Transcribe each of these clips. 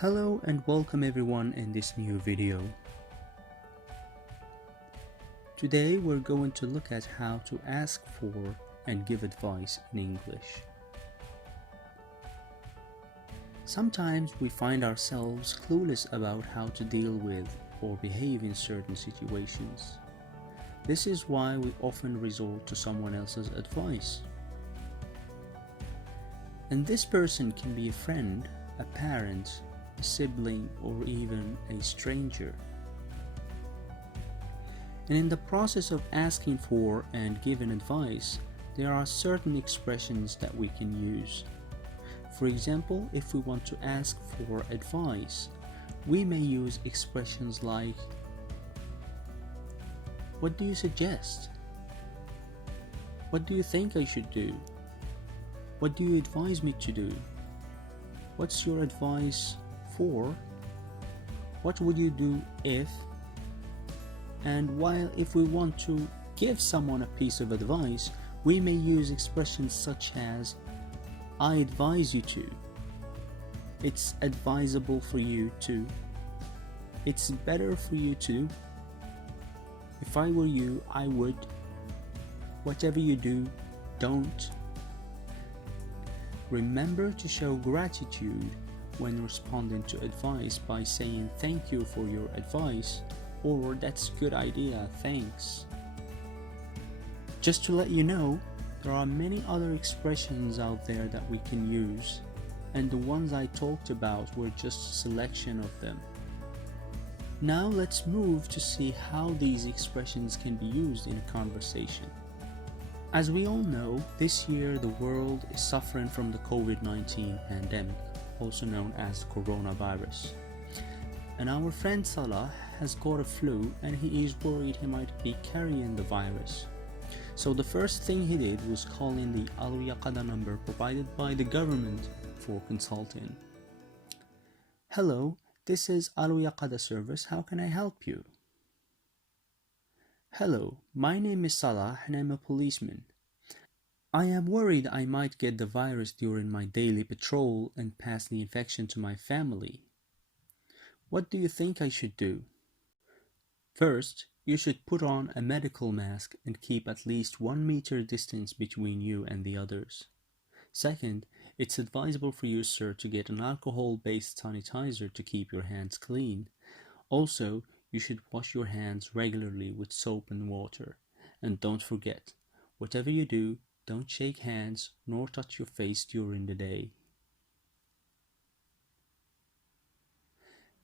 Hello and welcome everyone in this new video. Today we're going to look at how to ask for and give advice in English. Sometimes we find ourselves clueless about how to deal with or behave in certain situations. This is why we often resort to someone else's advice. And this person can be a friend, a parent, a sibling, or even a stranger. And in the process of asking for and giving advice, there are certain expressions that we can use. For example, if we want to ask for advice, we may use expressions like, "What do you suggest? What do you think I should do? What do you advise me to do? What's your advice for? What would you do if?" And while if we want to give someone a piece of advice, we may use expressions such as, "I advise you to," "It's advisable for you to," "It's better for you to," "If I were you, I would," "Whatever you do, don't." Remember to show gratitude when responding to advice by saying "Thank you for your advice" or "That's a good idea, thanks." Just to let you know, there are many other expressions out there that we can use, and the ones I talked about were just a selection of them. Now let's move to see how these expressions can be used in a conversation. As we all know, this year the world is suffering from the COVID-19 pandemic, also known as coronavirus. And our friend Salah has got a flu and he is worried he might be carrying the virus. So the first thing he did was call in the Al Yaqada number provided by the government for consulting. "Hello, this is Al Yaqada service, how can I help you?" "Hello, my name is Salah and I'm a policeman. I am worried I might get the virus during my daily patrol and pass the infection to my family. What do you think I should do?" First, you should put on a medical mask and keep at least 1 meter distance between you and the others. Second, it's advisable for you, sir, to get an alcohol-based sanitizer to keep your hands clean. Also, you should wash your hands regularly with soap and water. And don't forget, whatever you do, don't shake hands nor touch your face during the day.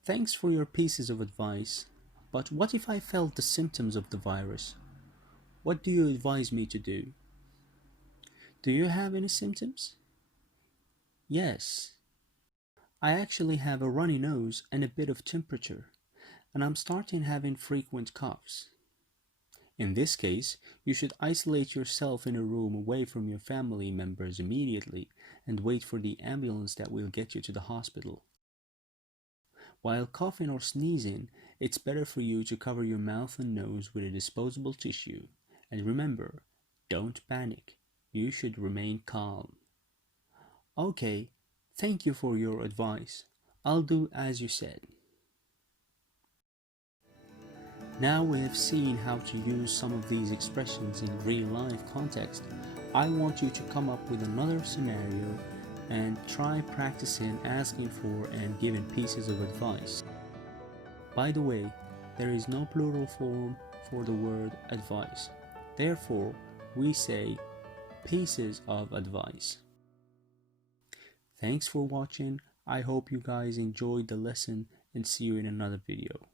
Thanks for your pieces of advice, but what if I felt the symptoms of the virus? What do you advise me to do? Do you have any symptoms? Yes. I actually have a runny nose and a bit of temperature, and I'm starting having frequent coughs. In this case, you should isolate yourself in a room away from your family members immediately and wait for the ambulance that will get you to the hospital. While coughing or sneezing, it's better for you to cover your mouth and nose with a disposable tissue. And remember, don't panic. You should remain calm. Okay, thank you for your advice. I'll do as you said. Now we have seen how to use some of these expressions in real-life context, I want you to come up with another scenario and try practicing asking for and giving pieces of advice. By the way, there is no plural form for the word advice. Therefore, we say pieces of advice. Thanks for watching. I hope you guys enjoyed the lesson and see you in another video.